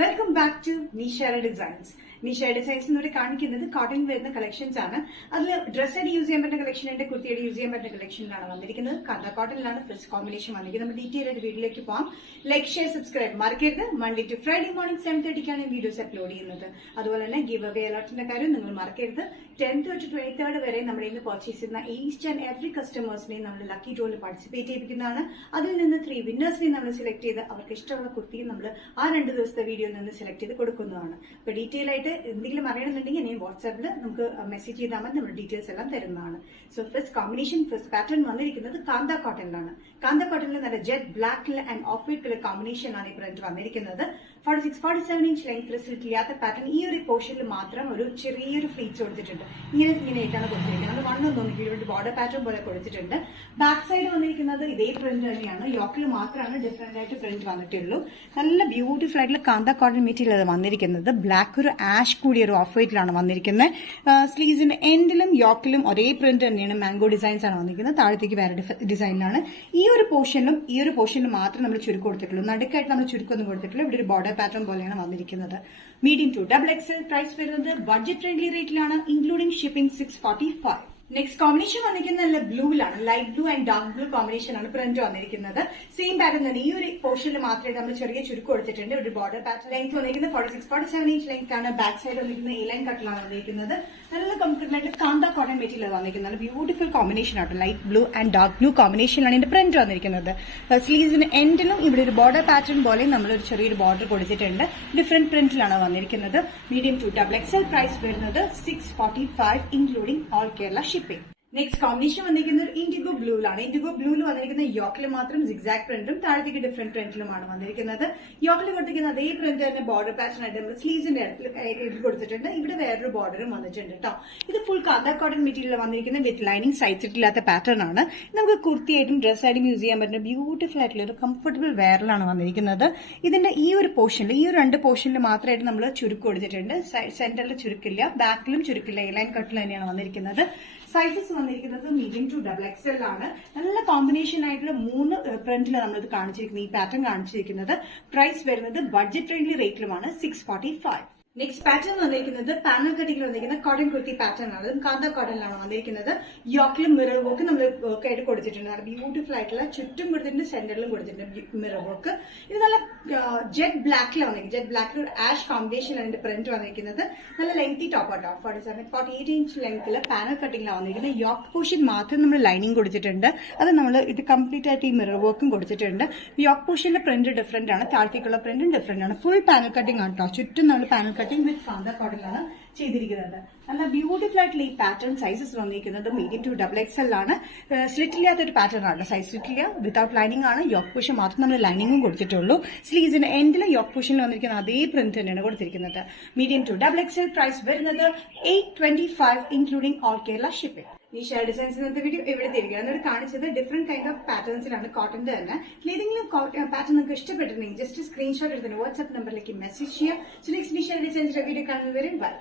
Welcome back to Nishara designs. Nishara designs എന്നിവിടെ കാണിക്കുന്നത് cotton വരുന്ന കളക്ഷൻസ് ആണ്. അതിൽ ഡ്രസ്സായിട്ട് യൂസ് ചെയ്യാൻ പറ്റുന്ന കളക്ഷൻ ഉണ്ട്, കുർത്തിയായിട്ട് യൂസ് ചെയ്യാൻ പറ്റുന്ന കളക്ഷനിലാണ് വന്നിരിക്കുന്നത്. കാന്ത കോട്ടണിലാണ് ഫസ്റ്റ് കോമ്പിനേഷൻ വന്നിരിക്കുന്നത്. നമ്മൾ ഡീറ്റെയിൽ ആയിട്ട് വീഡിയോയിലേക്ക് പോകാം. ലൈക്ക്, ഷെയർ, സബ്സ്ക്രൈബ് മറക്കരുത്. Monday to Friday morning 7:30 videos upload ചെയ്യുന്നത്. അതുപോലെ തന്നെ ഗിവ് അവേ അലോട്ടിന്റെ കാര്യം നിങ്ങൾ മറക്കരുത്. 10th to 23rd വരെ നമ്മുടെ ഇന്ന് പർച്ചേസ് ചെയ്യുന്ന ഈച്ച് ആൻഡ് എവറി കസ്റ്റമേഴ്സിനെയും നമ്മൾ ലക്കി ഡ്രോയിൽ പാർട്ടിസിപ്പേറ്റ് ചെയ്യിപ്പിക്കുന്നതാണ്. അതിൽ നിന്ന് 3 വിന്നേഴ്സിനെയും നമ്മൾ സെലക്ട് ചെയ്ത് അവർക്ക് ഇഷ്ടമുള്ള കുർത്തിയും നമ്മൾ ആ 2 ദിവസത്തെ വീഡിയോയിൽ നിന്ന് സെലക്ട് ചെയ്ത് കൊടുക്കുന്നതാണ്. അപ്പൊ ഡീറ്റെയിൽ ആയിട്ട് എന്തെങ്കിലും അറിയണമെന്നുണ്ടെങ്കിൽ ഇനി വാട്സാപ്പിൽ നമുക്ക് മെസ്സേജ് ചെയ്താൽ മതി, നമ്മൾ ഡീറ്റെയിൽസ് എല്ലാം തരുന്നതാണ്. So first combination, first pattern വന്നിരിക്കുന്നത് കാന്ത കോട്ടണിലാണ്. കാന്ത കോട്ടണിൽ നല്ല jet black and of white colour കോമ്പിനേഷനാണ് ഈ പ്രിന്റ് വന്നിരിക്കുന്നത്. 46-47 ഇഞ്ച് ലെങ്ത് റിസിലില്ലാത്ത പാറ്റേൺ. ഈ ഒരു പോർഷനിൽ മാത്രം ഒരു ചെറിയൊരു ഫ്ലീറ്റ്സ് കൊടുത്തിട്ടുണ്ട്. ഇങ്ങനെയായിട്ടാണ് കൊടുത്തിരിക്കുന്നത്. വണ്ണം തോന്നിയിട്ട് ബോർഡർ പാറ്റേൺ പോലെ കൊടുത്തിട്ടുണ്ട്. ബാക്ക് സൈഡ് വന്നിരിക്കുന്നത് ഇതേ പ്രിന്റ് തന്നെയാണ്. യോക്കിൽ മാത്രമാണ് ഡിഫറെന്റ് ആയിട്ട് പ്രിന്റ് വന്നിട്ടുള്ളൂ. നല്ല ബ്യൂട്ടിഫുൾ ആയിട്ടുള്ള കാന്ത കോട്ടൺ മെറ്റീരിയൽ വന്നിരിക്കുന്നത്. ബ്ലാക്ക് ഒരു ആഷ് കൂടിയ ഒരു ഓഫ് വൈറ്റിലാണ് വന്നിരിക്കുന്നത്. സ്ലീവ്സിന്റെ എൻഡിലും യോക്കിലും ഒരേ പ്രിന്റ് തന്നെയാണ്. മാംഗോ ഡിസൈൻസ് ആണ് വന്നിരിക്കുന്നത്. താഴത്തേക്ക് വേറെ ഡിസൈനിലാണ്. ഈ ഒരു പോർഷനിലും മാത്രം നമ്മൾ ചുരുക്കം കൊടുത്തിട്ടുള്ളൂ. നടുക്കായിട്ട് നമ്മൾ ചുരുക്കൊന്നും കൊടുത്തിട്ടില്ല. ഇവിടെ ഒരു ബോർഡർ പാറ്റേൺ പോലെയാണ് വന്നിരിക്കുന്നത്. മീഡിയം ടു XXL പ്രൈസ് വരുന്നത് ബഡ്ജറ്റ് ഫ്രണ്ട്ലി റേറ്റിലാണ്, ഇൻക്ലൂഡിംഗ് ഷിപ്പിംഗ് 645. നെക്സ്റ്റ് കോമ്പിനേഷൻ വന്നിരിക്കുന്നത് നല്ല ബ്ലൂവിലാണ്. Light blue and dark blue combination ആണ് പ്രിന്റ് വന്നിരിക്കുന്നത്. സെയിം പാറ്റേൺ തന്നെ. ഈ ഒരു പോർഷനിൽ മാത്രമേ നമ്മൾ ചെറിയ ചുരുക്കം കൊടുത്തിട്ടുണ്ട്. ഒരു ബോർഡർ പാറ്റേൺ. ലെങ്ത് വന്നിരിക്കുന്നത് 46-47 ഇഞ്ച് ലെങ്ത് ആണ്. ബാക്ക് സൈഡ് വന്നിരിക്കുന്നത് A-line കട്ടിലാണ് വന്നിരിക്കുന്നത്. നല്ല കംഫർട്ടബിൾ ആയിട്ട് കാന്ത കോട്ടൺ മെറ്റീരിയൽ വന്നിരിക്കുന്നത്. ബ്യൂട്ടിഫുൾ കോമ്പിനേഷൻ ആട്ടോ. Light blue and dark blue കോമ്പിനേഷനിലാണ് ഇതിന്റെ പ്രിന്റ് വന്നിരിക്കുന്നത്. സ്ലീവ്സിന് എൻഡിലും ഇവിടെ ഒരു ബോർഡർ പാറ്റേൺ പോലെ നമ്മൾ ഒരു ചെറിയൊരു ബോർഡർ കൊടുത്തിട്ടുണ്ട്. ഡിഫറെന്റ് പ്രിന്റിലാണ് വന്നിരിക്കുന്നത്. മീഡിയം ടു XXL പ്രൈസ് വരുന്നത് 645, including all Kerala shipping. Next combination വന്നിരിക്കുന്നത് ഇൻഡിഗോ ബ്ലൂവിലാണ്. ഇൻഡിഗോ ബ്ലൂവിൽ വന്നിരിക്കുന്ന യോക്കിൽ മാത്രം സിഗ്സാക് പ്രിന്റും താഴത്തേക്ക് ഡിഫറെന്റ് പ്രിന്റിലുമാണ് വന്നിരിക്കുന്നത്. യോക്കിൽ കൊടുത്തിരിക്കുന്ന അതേ പ്രിന്റ് തന്നെ ബോർഡർ പാറ്റേൺ ആയിട്ട് നമ്മൾ സ്ലീവ്സിന്റെ അടുത്ത് കൊടുത്തിട്ടുണ്ട്. ഇവിടെ വേറൊരു ബോർഡറും വന്നിട്ടുണ്ട് കേട്ടോ. ഇത് ഫുൾ കാന്ത കോട്ടൺ മെറ്റീരിയൽ വന്നിരിക്കുന്ന വിത്ത് ലൈനിങ് സൈറ്റില്ലാത്ത പാറ്റേൺ ആണ്. നമുക്ക് കുർത്തിയായിട്ടും ഡ്രസ്സായിട്ടും യൂസ് ചെയ്യാൻ പറ്റുന്ന ബ്യൂട്ടിഫുൾ ആയിട്ടുള്ള ഒരു കംഫർട്ടബിൾ വെയറിലാണ് വന്നിരിക്കുന്നത്. ഇതിന്റെ ഈ ഒരു പോർഷനിൽ, ഈ ഒരു 2 പോർഷനിൽ മാത്രമായിട്ട് നമ്മൾ ചുരുക്ക് കൊടുത്തിട്ടുണ്ട്. സെന്ററിൽ ചുരുക്കില്ല, ബാക്കിലും ചുരുക്കില്ല. A-line കട്ടിൽ തന്നെയാണ് വന്നിരിക്കുന്നത്. സൈസസ് വന്നിരിക്കുന്നത് മീഡിയം ടു XXL ആണ്. നല്ല കോമ്പിനേഷൻ ആയിട്ടുള്ള 3 പ്രിന്റിൽ നമ്മളിത് കാണിച്ചിരിക്കുന്നത്. ഈ പാറ്റേൺ കാണിച്ചിരിക്കുന്നത്. പ്രൈസ് വരുന്നത് ബഡ്ജറ്റ് ഫ്രണ്ട്ലി റേറ്റിലുമാണ് 645. നെക്സ്റ്റ് പാറ്റേൺ വന്നിരിക്കുന്നത് പാനൽ കട്ടിങ്ങിൽ വന്നിരിക്കുന്ന കോട്ടൺ കുർത്തി പാറ്റേൺ ആണ്. കാന്ത കോട്ടണിലാണ് വന്നിരിക്കുന്നത്. യോക്കിലും മിറർ വർക്ക് നമ്മൾ വർക്ക് ആയിട്ട് കൊടുത്തിട്ടുണ്ട്. ബ്യൂട്ടിഫുൾ ആയിട്ടുള്ള ചുറ്റും കൊടുത്തിട്ടുണ്ട്, സെന്ററിലും കൊടുത്തിട്ടുണ്ട് മിറർ വർക്ക്. ഇത് നല്ല ജെറ്റ് ബ്ലാക്കിലാണ് വന്നിരിക്കുന്നത്. ജെറ്റ് ബ്ലാക്കിൽ ഒരു ആഷ് കോമ്പിനേഷൻ അതിന്റെ പ്രിന്റ് വന്നിരിക്കുന്നത്. നല്ല ലെങ്തി ടോപ്പ് ആട്ടോ. 47-48 ഇഞ്ച് ലെങ്ത്തിൽ പാനൽ കട്ടിങ്ങിലാണ് വന്നിരിക്കുന്നത്. യോക്ക് പോർഷൻ മാത്രം നമ്മൾ ലൈനിങ് കൊടുത്തിട്ടുണ്ട്. അത് നമ്മൾ ഇത് കംപ്ലീറ്റ് ആയിട്ട് ഈ മിറർ വർക്കും കൊടുത്തിട്ടുണ്ട്. യോക്ക് പോർഷനിലെ പ്രിന്റ് ഡിഫറെന്റ് ആണ്, താഴത്തേക്കുള്ള പ്രിന്റും ഡിഫറെന്റ് ആണ്. ഫുൾ പാനൽ കട്ടിംഗ് ആണ് കേട്ടോ. ചുറ്റും നമ്മൾ പാനൽ വിത്ത് കാന്ത കോട്ടണിലാണ് ചെയ്തിരിക്കുന്നത്. നല്ല ബ്യൂട്ടിഫുൾ ആയിട്ടുള്ള ഈ പാറ്റേൺ. സൈസസ് വന്നിരിക്കുന്നത് മീഡിയം ടു XXL ആണ്. സ്ലിറ്റ് ഇല്ലാത്ത ഒരു പാറ്റേൺ ആണ്. സൈസ് സ്ലിറ്റ് ഇല്ല, വിതൗട്ട് ലൈനിങ് ആണ്. യോക്ക് പോർഷൻ മാത്രം നമ്മൾ ലൈനിങ്ങും കൊടുത്തിട്ടുള്ളൂ. സ്ലീവ്സിന്റെ എൻഡിൽ യോക്ക് പോർഷനിൽ വന്നിരിക്കുന്ന അതേ പ്രിന്റ് തന്നെയാണ് കൊടുത്തിരിക്കുന്നത്. മീഡിയം ടു XXL പ്രൈസ് വരുന്നത് 825, including all Kerala shipping. Nishara designs ഇന്നത്തെ വീഡിയോ ഇവിടെ തിരികെ എന്നോട് കാണിച്ചത് ഡിഫറെന്റ് കൈൻഡ് ഓഫ് പാറ്റേൺസിലാണ്, കോട്ടന്റെ തന്നെ. ഏതെങ്കിലും പാറ്റേൺ നിങ്ങൾക്ക് ഇഷ്ടപ്പെട്ടിട്ടുണ്ടെങ്കിൽ ജസ്റ്റ് സ്ക്രീൻഷോട്ട് എടുത്തിട്ട് വാട്സ്ആപ്പ് നമ്പറിലേക്ക് മെസ്സേജ് ചെയ്യുക. നിഷാര ഡിസൈൻസിന്റെ വീഡിയോ കാണുന്നവരെ ബൈ.